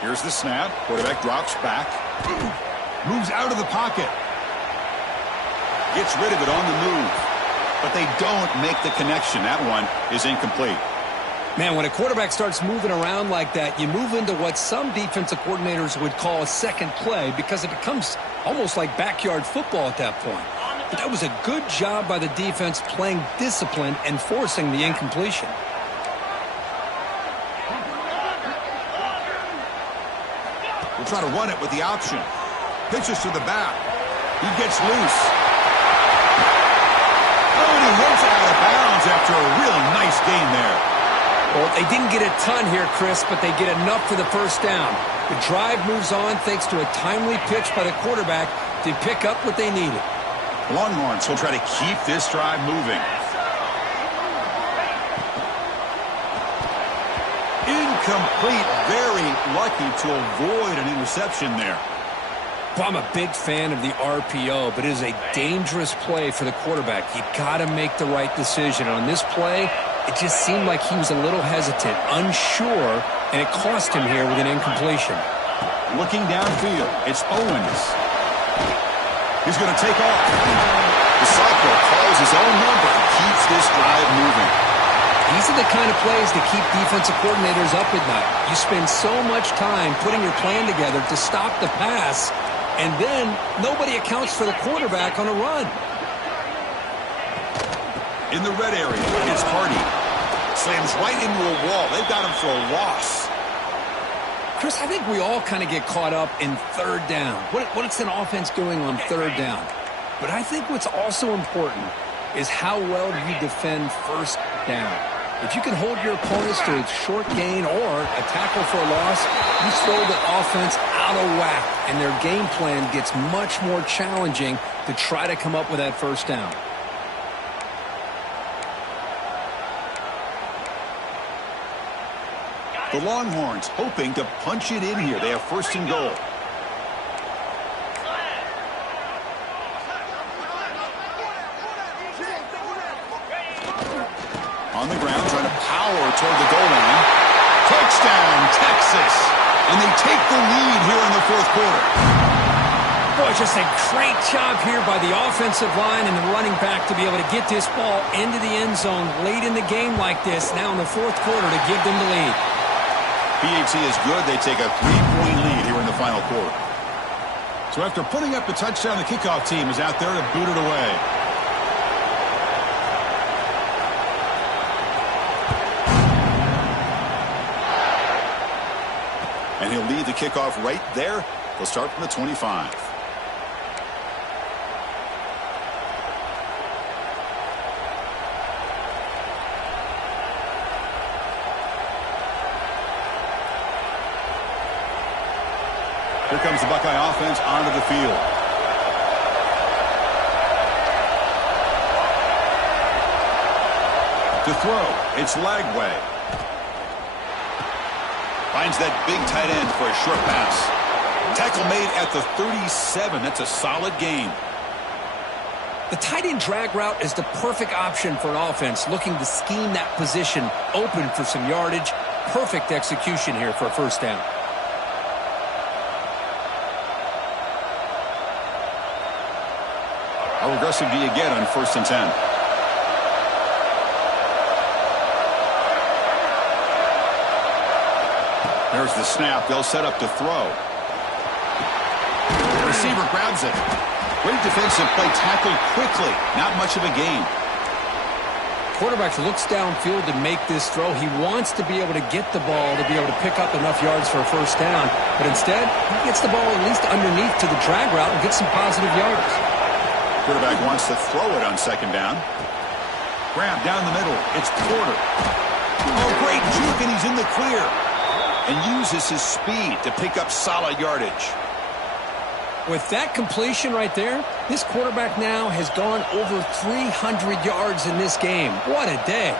Here's the snap. Quarterback drops back. Moves out of the pocket. Gets rid of it on the move. But they don't make the connection. That one is incomplete. Man, when a quarterback starts moving around like that, you move into what some defensive coordinators would call a second play because it becomes almost like backyard football at that point. But that was a good job by the defense playing discipline and forcing the incompletion. We'll try to run it with the option. Pitches to the back. He gets loose. Oh, and he hits it out of bounds after a real nice gain there. Well, they didn't get a ton here, Chris, but they get enough for the first down. The drive moves on thanks to a timely pitch by the quarterback to pick up what they needed. Longhorns will try to keep this drive moving. Incomplete. Very lucky to avoid an interception there. Well, I'm a big fan of the RPO, but it is a dangerous play for the quarterback. You've got to make the right decision. On this play, it just seemed like he was a little hesitant, unsure, and it cost him here with an incompletion. Looking downfield, it's Owens. He's going to take off. The cycle calls his own number and keeps this drive moving. These are the kind of plays that keep defensive coordinators up at night. You spend so much time putting your plan together to stop the pass, and then nobody accounts for the quarterback on a run. In the red area, it's Hardy. Slams right into a wall. They've got him for a loss. Chris, I think we all kind of get caught up in third down. What's an offense doing on third down? But I think what's also important is how well do you defend first down. If you can hold your opponents to a short gain or a tackle for a loss, you throw the offense out of whack, and their game plan gets much more challenging to try to come up with that first down. The Longhorns hoping to punch it in here. They have first and goal. On the ground, trying to power toward the goal line. Touchdown, Texas. And they take the lead here in the fourth quarter. Boy, just a great job here by the offensive line and the running back to be able to get this ball into the end zone late in the game like this, now in the fourth quarter, to give them the lead. PAT is good. They take a 3-point lead here in the final quarter. So after putting up the touchdown, the kickoff team is out there to boot it away. And he'll lead the kickoff right there. They'll start from the 25. Here comes the Buckeye offense onto the field. To throw, it's Lagway. Finds that big tight end for a short pass. Tackle made at the 37. That's a solid gain. The tight end drag route is the perfect option for an offense looking to scheme that position open for some yardage. Perfect execution here for a first down. How aggressive do you get on 1st and 10? There's the snap. They'll set up to throw. The receiver grabs it. Great defensive play, tackled quickly. Not much of a gain. Quarterback looks downfield to make this throw. He wants to be able to get the ball to be able to pick up enough yards for a first down. But instead, he gets the ball at least underneath to the drag route and gets some positive yards. Quarterback wants to throw it on 2nd down. Grab down the middle. It's Porter. Oh, great juke, and he's in the clear. And uses his speed to pick up solid yardage. With that completion right there, this quarterback now has gone over 300 yards in this game. What a day.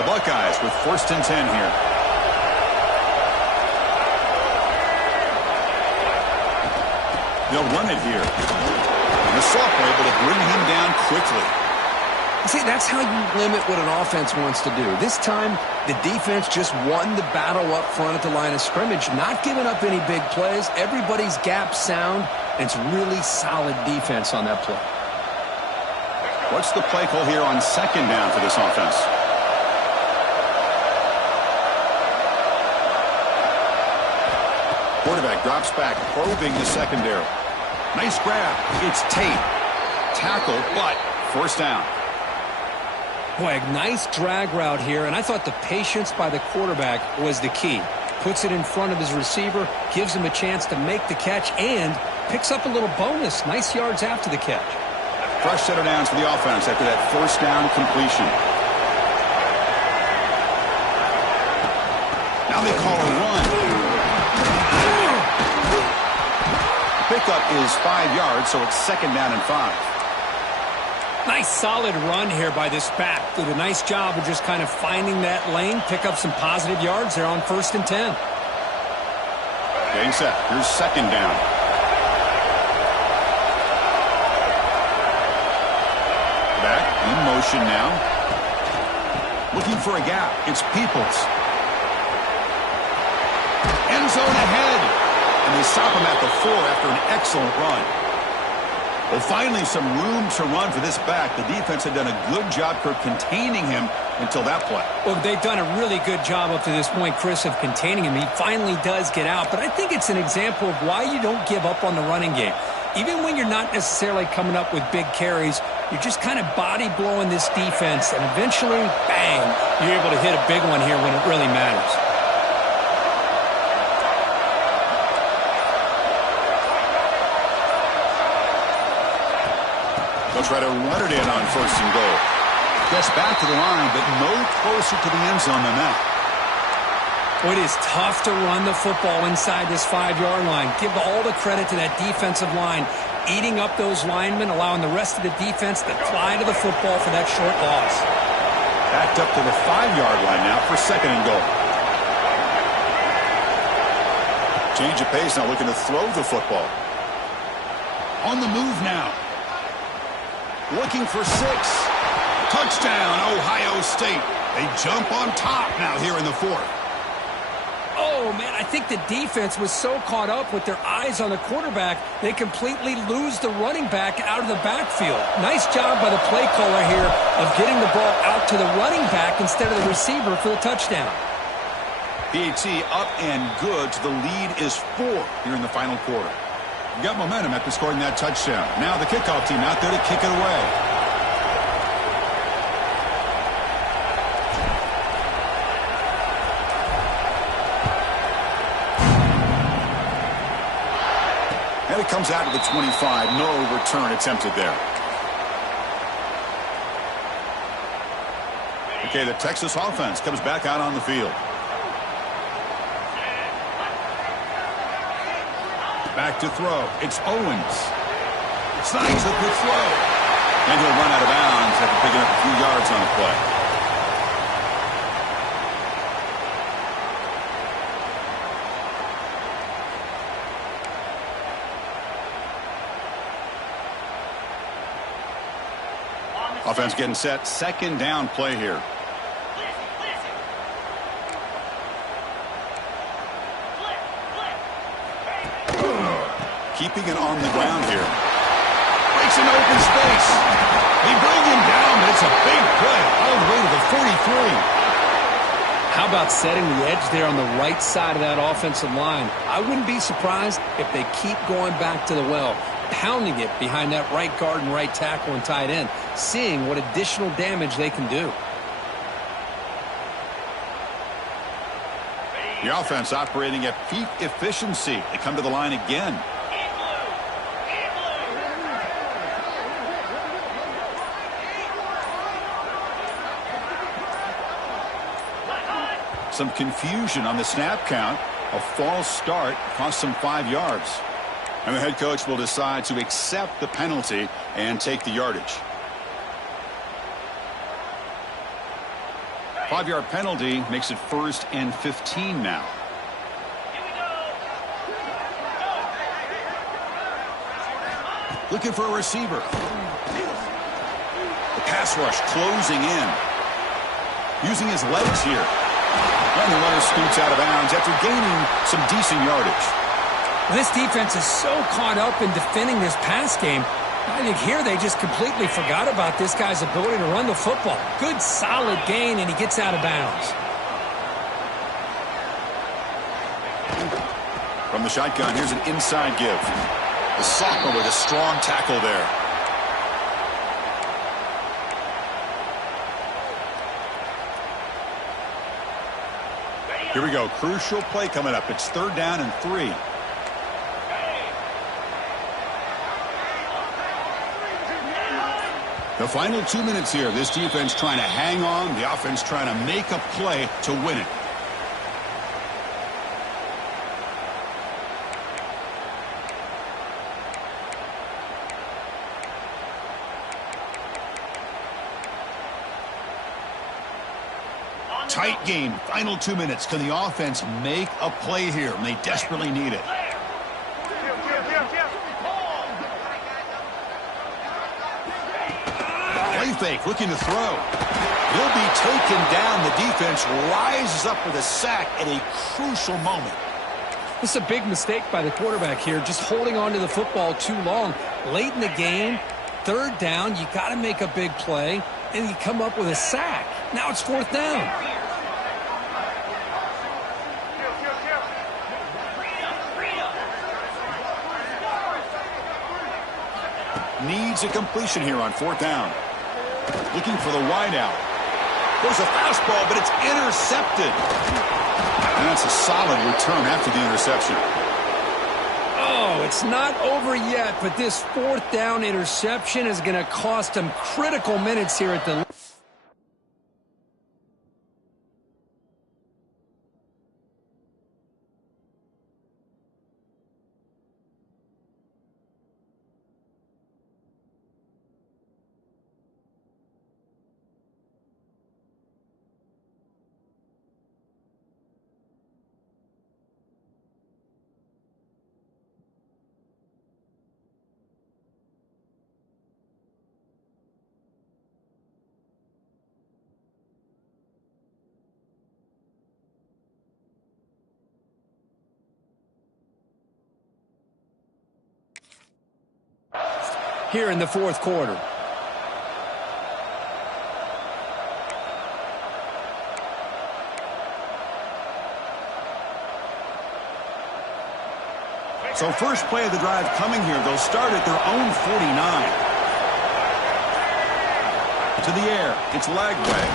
The Buckeyes with 1st and 10 here. They'll run it here. And the sophomore able to bring him down quickly. See, that's how you limit what an offense wants to do. This time, the defense just won the battle up front at the line of scrimmage, not giving up any big plays. Everybody's gap sound, and it's really solid defense on that play. What's the play call here on 2nd down for this offense? Quarterback drops back, probing the secondary. Nice grab. It's Tate. Tackle, but first down. Boy, a nice drag route here, and I thought the patience by the quarterback was the key. Puts it in front of his receiver, gives him a chance to make the catch, and picks up a little bonus. Nice yards after the catch. Fresh set of downs for the offense after that first down completion. Now they call a run. Pickup is 5 yards, so it's 2nd down and 5. Nice solid run here by this back. Did a nice job of just kind of finding that lane, pick up some positive yards there on 1st and 10. Getting set. Here's 2nd down. Back in motion now. Looking for a gap. It's Peoples. End zone ahead. And they stop him at the 4 after an excellent run. Well, finally some room to run for this back. The defense had done a good job for containing him until that play. Well, they've done a really good job up to this point, Chris, of containing him. He finally does get out. But I think it's an example of why you don't give up on the running game. Even when you're not necessarily coming up with big carries, you're just kind of body blowing this defense. And eventually, bang, you're able to hit a big one here when it really matters. They'll try to run it in on 1st and goal. Gets back to the line, but no closer to the end zone than that. Well, it is tough to run the football inside this 5-yard line. Give all the credit to that defensive line, eating up those linemen, allowing the rest of the defense to fly to the football for that short loss. Backed up to the 5-yard line now for 2nd and goal. Change of pace, now looking to throw the football. On the move now. Looking for 6. Touchdown, Ohio State. They jump on top now here in the 4th. Oh, man, I think the defense was so caught up with their eyes on the quarterback, they completely lose the running back out of the backfield. Nice job by the play caller here of getting the ball out to the running back instead of the receiver for the touchdown. PAT up and good. The lead is 4 here in the final quarter. Got momentum after scoring that touchdown. Now the kickoff team out there to kick it away. And it comes out to the 25. No return attempted there. Okay, the Texas offense comes back out on the field. Back to throw. It's Owens. Signs a good throw. And he'll run out of bounds after picking up a few yards on the play. Offense getting set. 2nd down play here. Keeping it on the ground here. Breaks an open space. They bring him down, but it's a big play all the way to the 43. How about setting the edge there on the right side of that offensive line? I wouldn't be surprised if they keep going back to the well, pounding it behind that right guard and right tackle and tight end, seeing what additional damage they can do. The offense operating at peak efficiency. They come to the line again. Some confusion on the snap count. A false start cost them 5 yards. And the head coach will decide to accept the penalty and take the yardage. 5-yard penalty makes it 1st and 15 now. Looking for a receiver. The pass rush closing in. Using his legs here. And the runner scoots out of bounds after gaining some decent yardage. This defense is so caught up in defending this pass game. I think here they just completely forgot about this guy's ability to run the football. Good, solid gain, and he gets out of bounds. From the shotgun, here's an inside give. The sophomore with a strong tackle there. Here we go. Crucial play coming up. It's 3rd down and 3. The final 2 minutes here. This defense trying to hang on. The offense trying to make a play to win it. Tight game. Final 2 minutes. Can the offense make a play here? And they desperately need it. Play fake, looking to throw. He'll be taken down. The defense rises up with a sack at a crucial moment. This is a big mistake by the quarterback here, just holding on to the football too long. Late in the game, third down, you got to make a big play, and you come up with a sack. Now it's fourth down. Needs a completion here on fourth down. Looking for the wideout. There's a fastball, but it's intercepted. And that's a solid return after the interception. Oh, it's not over yet, but this fourth down interception is going to cost him critical minutes here at the... Here in the fourth quarter. So first play of the drive coming here. They'll start at their own 49. To the air. It's Lagway.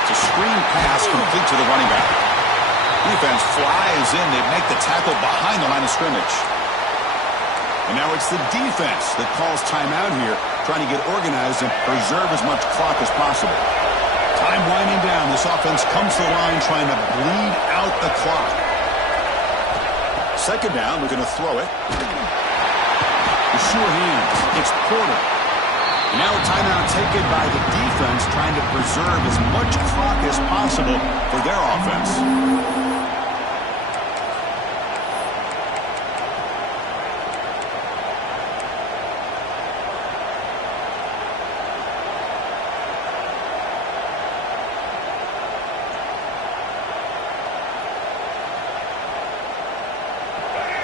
It's a screen pass complete to the running back. Defense flies in. They make the tackle behind the line of scrimmage. And now it's the defense that calls timeout here, trying to get organized and preserve as much clock as possible. Time winding down. This offense comes to the line trying to bleed out the clock. Second down, we're going to throw it. The sure hands. It's Porter. And now a timeout taken by the defense, trying to preserve as much clock as possible for their offense.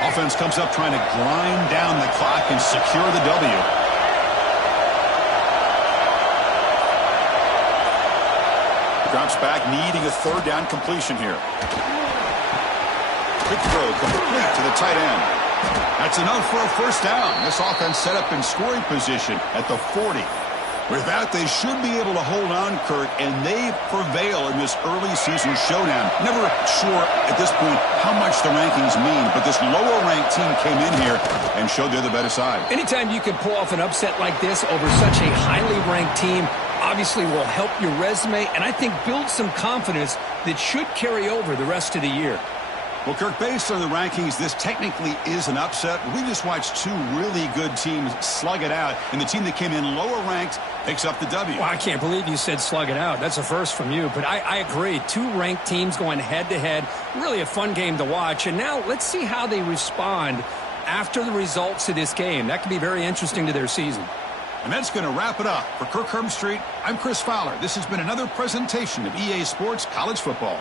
Offense comes up trying to grind down the clock and secure the W. Drops back, needing a third down completion here. Quick throw complete to the tight end. That's enough for a first down. This offense set up in scoring position at the 40. With that, they should be able to hold on, Kirk, and they prevail in this early season showdown. Never sure at this point how much the rankings mean, but this lower-ranked team came in here and showed they're the better side. Anytime you can pull off an upset like this over such a highly ranked team, obviously will help your resume, and I think build some confidence that should carry over the rest of the year. Well, Kirk, based on the rankings, this technically is an upset. We just watched two really good teams slug it out, and the team that came in lower ranked picks up the W. Well, I can't believe you said slug it out. That's a first from you, but I agree. Two ranked teams going head-to-head. Really a fun game to watch, and now let's see how they respond after the results of this game. That could be very interesting to their season. And that's going to wrap it up. For Kirk Herbstreit, I'm Chris Fowler. This has been another presentation of EA Sports College Football.